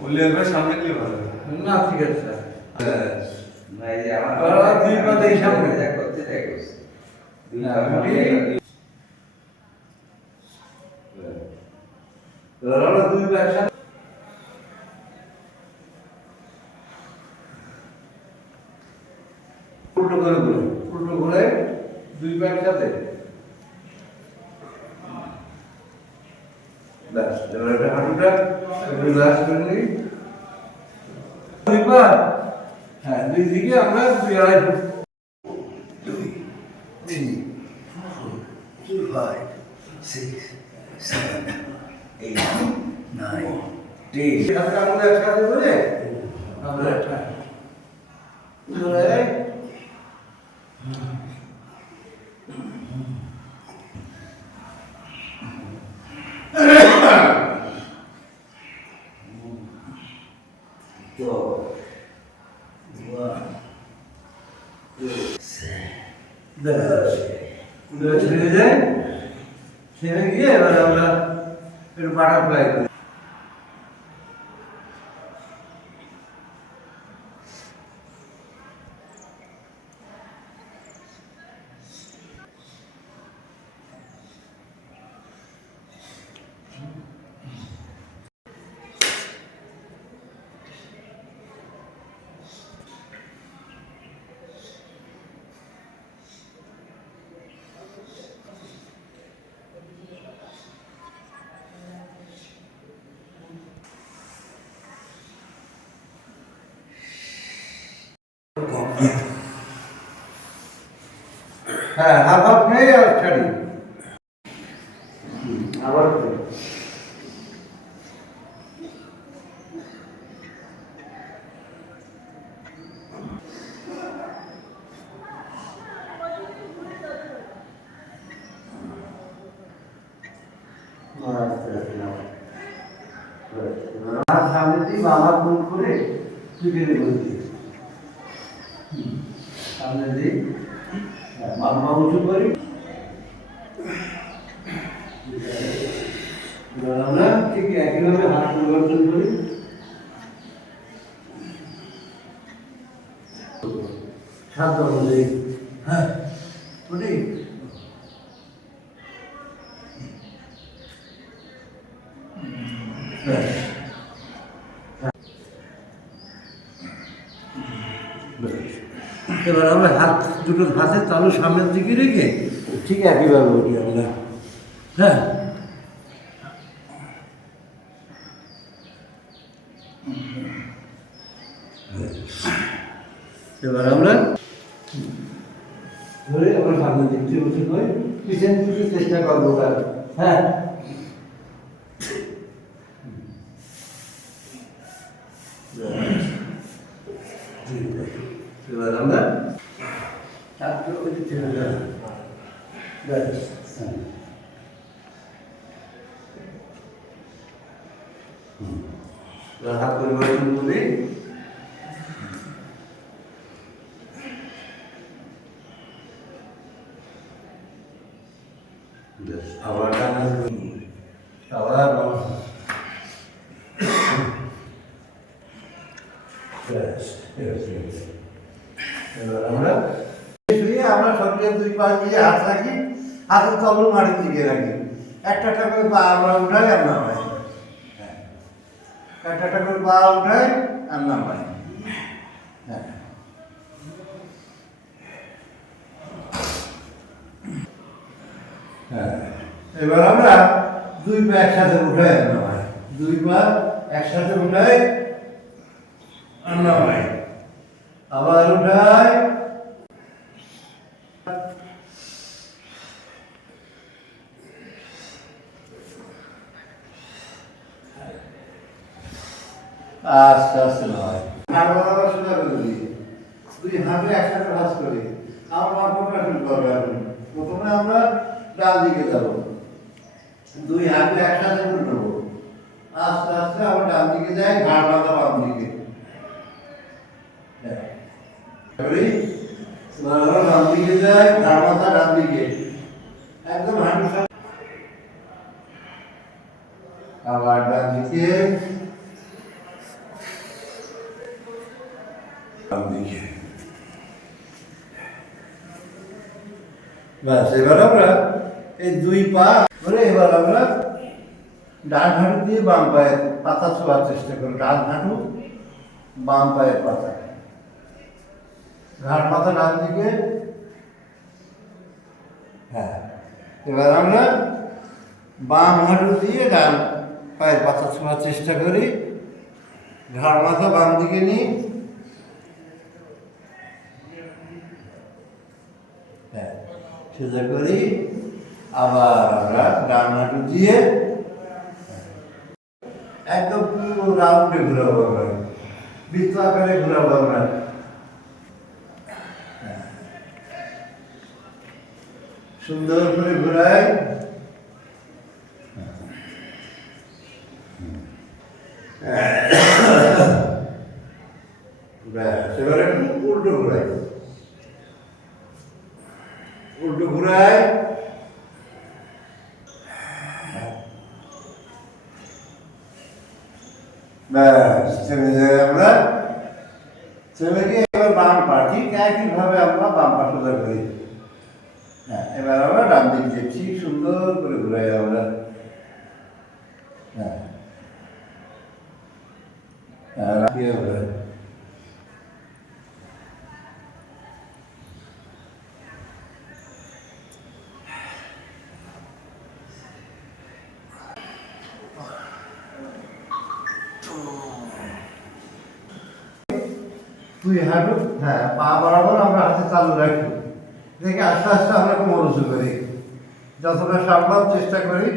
বললে একবার সামনে গেলে ভালো হয়। না ঠিক আছে স্যার। না এই যে আমার দুই পা দিয়ে সামনে যা করতে যাই করছি দুই পা আমরা দুই পা একসাথে উল্টো করে ঘুরে, উল্টো ঘুরে দুই পা একসাথে। ব্যাস, এবার একটা হাঁটুটা একটু রিল্যাক্স করে নিই। দুই পা, হ্যাঁ, দুই দিকে আমরা 2.5 ফুট। 2, 3, 4, 5, 6, 7, 8, 9, 10 সাথে আমরা একসাথে করে আমরা একটা ঘুরে So, 1, 2, 3 ছেড়ে যায়, ছেড়ে গিয়ে এবার আমরা একটু বাটারফ্লাই করি। হ্যাঁ, হাফ হাফ নেই আর ছাড়ি আবার করি। সামনে দিয়ে বাবা ফোন করে তুলে বলছি সামনে দিয়ে মামা উঁচু করি। এবার আমরা ঠিক একইভাবে হাত পরিবর্তন করি। সাধ্য অনুযায়ী হ্যাঁ করি। এবার আমরা হাত দুটো হাতের তালু সামনের দিকে রেখে ঠিক একইভাবে করি আমরা। হ্যাঁ, এবার আমরা ধরে আমরা সামনের দিক থেকে উঠে নয় পিছন দিকে চেষ্টা করবো। হ্যাঁ, এবার আমরা হাত পরিবর্তন করি। আবার আবার এবার আমরা শুয়ে আমরা শরীরের দুই পা দিয়ে হাত রাখি, হাতের তলু মাটির দিকে রাখি। একটা করে পা আমরা উঠাই আর নামাই। একটা করে পা উঠাই আর নামাই। হ্যাঁ, হ্যাঁ, এবার আমরা দুই পা একসাথে উঠাই আর নামাই। দুই পা একসাথে উঠাই আর নামাই। আবার উঠাই আস্তে আস্তে নয়। আবার সোজা করে দিই। দুই হাতে একসাথে ভাঁজ করি। আমার মাথাটা শুরু করবে এখন। প্রথমে আমরা ডান দিকে যাবো, দুই হাতে একসাথে উল্টাবো, আস্তে আস্তে আমরা ডান দিকে যাই, ঘাড় বাঁধা বাম দিকে। আমরা ডান দিকে যাই, ঘাড় বাঁধা ডান দিকে, একদম হাঁটু সাথে। আবার ডান দিকে বাম দিকে। ব্যাস এবার আমরা এই দুই পা ধরে এবার আমরা ডান হাঁটু দিয়ে বাম পায়ের পাতা ছোঁয়ার চেষ্টা করি। ডান হাঁটু বাম পায়ের পাতা, ঘাড় মাথা ডান দিকে। হ্যাঁ, এবার আমরা বাম হাঁটু দিয়ে ডান পায়ের পাতা ছোঁয়ার চেষ্টা করি। ঘাড় মাথা বাম দিকে নিই। হ্যাঁ, সোজা করি। আবার আমরা ডান হাঁটু দিয়ে একদম পুরো রাউন্ডে ঘুরাবো আমরা, বৃত্ত আকারে ঘুরাবো আমরা। সুন্দর করে ঘুরাই। এবারে উল্টো ঘুরাই, উল্টো ঘুরাই। ব্যাস থেমে যাই আমরা। থেমে গিয়ে এবার বাম পা ঠিক একইভাবে আমরা বাম পা সোজা করি। হ্যাঁ, এবার আমরা ডান দিক দিয়ে ঠিক সুন্দর করে ঘুরাই আমরা। হ্যাঁ, কি হবে? তুই হাঁটু, হ্যাঁ, পা বরাবর আমরা হাতে চালু রাখি, দেখে আস্তে আস্তে আমরা কোমর উঁচু করি। যতটা সম্ভব চেষ্টা করি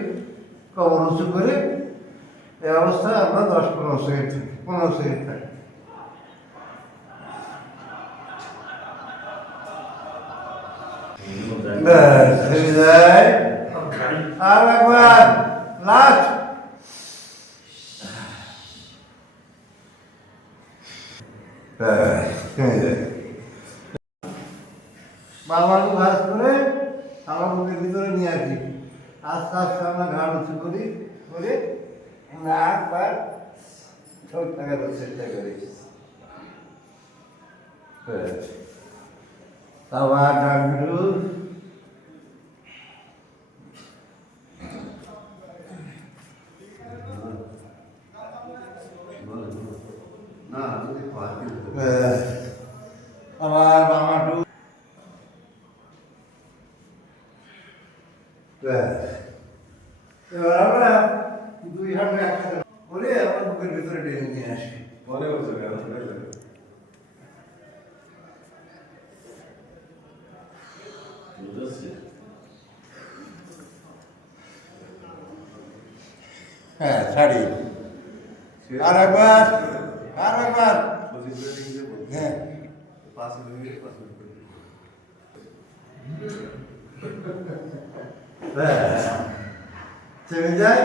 কোমর উঁচু করে। এই অবস্থায় আমরা 10-15 সেকেন্ড থাকি, 15 সেকেন্ড থাকি। ব্যাস হয়ে যায়। আর একবার লাস্ট। বাবাকে ভাঁজ করে আমার মুখের ভিতরে নিয়ে আসি। আস্তে আস্তে আমরা ঘাড় উঁচু করি, করে নাক বা ঠোঁট লাগানোর চেষ্টা করি। আবার ডান হাঁটু, আবার বাম হাঁটু। এবার আমরা দুই হাঁটু একসাথে করে আমরা বুকের ভিতরে টেনে নিয়ে আসি। মনে হচ্ছে কেন? বুঝতে হ্যাঁ, ছাড়ি। আর একবার, আর একবার। হ্যাঁ, 5 মিনিট 5 মিনিট। ব্যাস থেমে যায়।